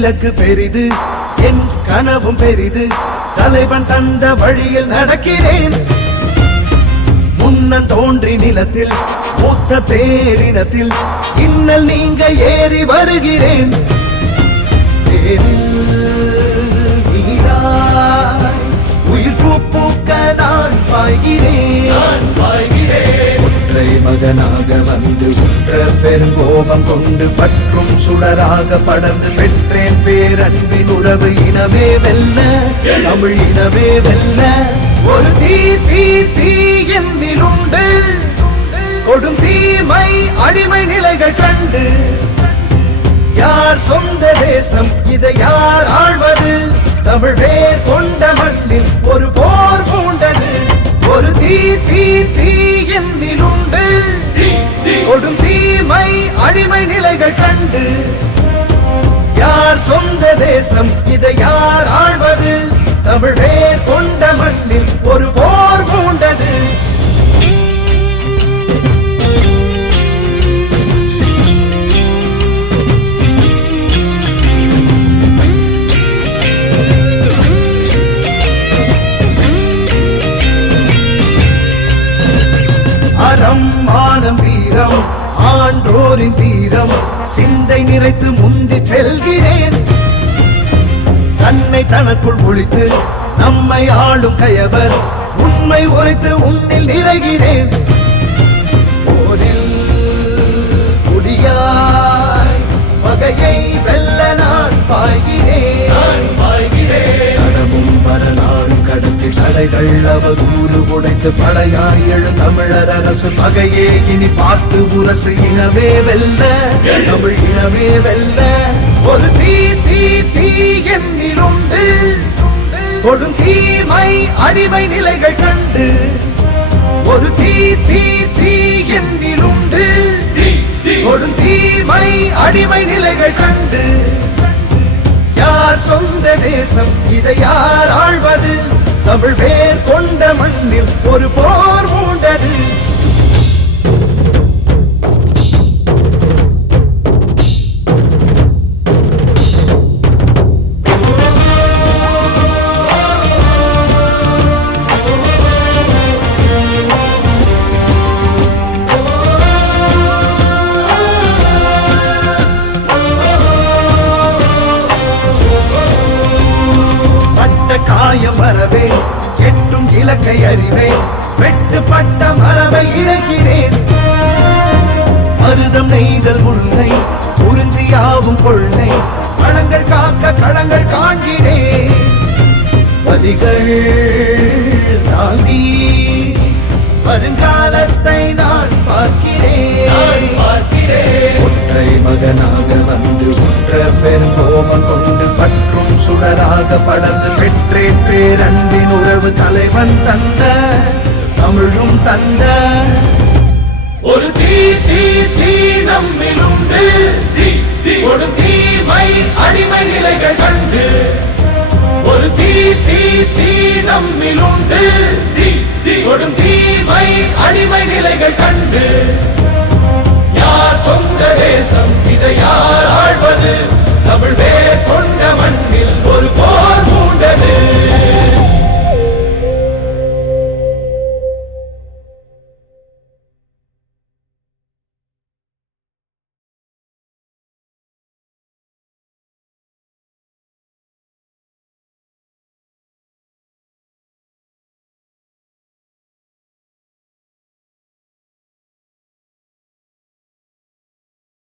இலக்கு பெரிது, என் கனவும் பெரிது. தலைவன் தந்த வழியில் நடக்கிறேன். முன்னன் தோன்றி நிலத்தில் மூத்த பேரினத்தில் இன்னல் நீங்க ஏறி வருகிறேன். உயிர் பூக்க நான் பாய்கிறேன். ஒற்றை மகனாக வந்து உற்ற பெருங்கோபம் கொண்டு பற்றும் சுடராக படர்ந்து பெற்றேன் பேரன்பின் உறவு. இனமே வெல்ல, தமிழ் இனமே வெல்ல. ஒரு தீ தீ தீ என்னிலுண்டு, கொடும் தீமை அடிமை நிலைகள் கண்டு. யார் சொந்த தேசம், இதை யார் ஆழ்வது? தமிழ் வேர் கொண்ட மண்ணில் ஒரு போர் பூண்டது. ஒரு தீ தீ தீ என்னிலுண்டு, கொடும் தீமை அடிமை நிலைகள் கண்டு. யார் சொந்த தேசம், இதை யார் ஆழ்வது? தமிழ் வேர் கொண்ட மண்ணில் ஒரு போர் பூண்டது. அறம் மானம் வீரம் ஆன்றோரின் வீரம் சிந்தை நிறைத்து முந்தி செல்கிறேன். தன்னை தனக்குள் ஒழித்து நம்மை ஆளும் கயவர் உண்மை உரைத்து உன்னில் நிறைகிறேன். போரில் புலியாய் பகையை வெல்ல நான் பாய்கிறேன். தடமும் வரலாறும் கடத்தி தடைகள் அவதூறு உடைத்து படையாய் எழு தமிழர் அரசு பகையே இனி பார்த்து உரசு. இனமே வெல்ல, தமிழ் இனமே வெல்ல. ஒரு தீ தீ தீ என்னிலுண்டு, கொடும் தீமை அடிமை நிலைகள் கண்டு. ஒரு தீ தீ தீ என்னிலுண்டு, கொடும் தீமை அடிமை நிலைகள் கண்டு. யார் சொந்த தேசம், இதை யார் ஆழ்வது? தமிழ் வேர் கொண்ட மண்ணில் ஒரு போர் மூண்டது. காயம் மறவேன், எட்டும் இலக்கை அறிவேன். வெட்டுப்பட்ட மரபை இழக்கிறேன். மருதம் நெய்தல் முல்லை குறிஞ்சியாவும் கொள்ளை களங்கள் காக்க களங்கள் காண்கிறேன். பதிகள் தாண்டி வருங்காலத்தை நான் பார்க்கிறேன். ஒற்றை மகனாக வந்து உற்ற பெருங்கோபம் கொண்டு பற்றும் சுடராக படர்ந்து பெற்றேன் பேரன்பின் உறவு. தலைவன் தந்த தமிழும் தந்த ஒரு தீ தீ தீ நம்மிலுண்டு, ஒரு தீமை அடிமை நிலைகள் கண்டு. ஒரு தீ தீ தீ நம்மிலுண்டு, ஒரு தீமை அடிமை நிலைகள் கண்டு. யார் சொந்த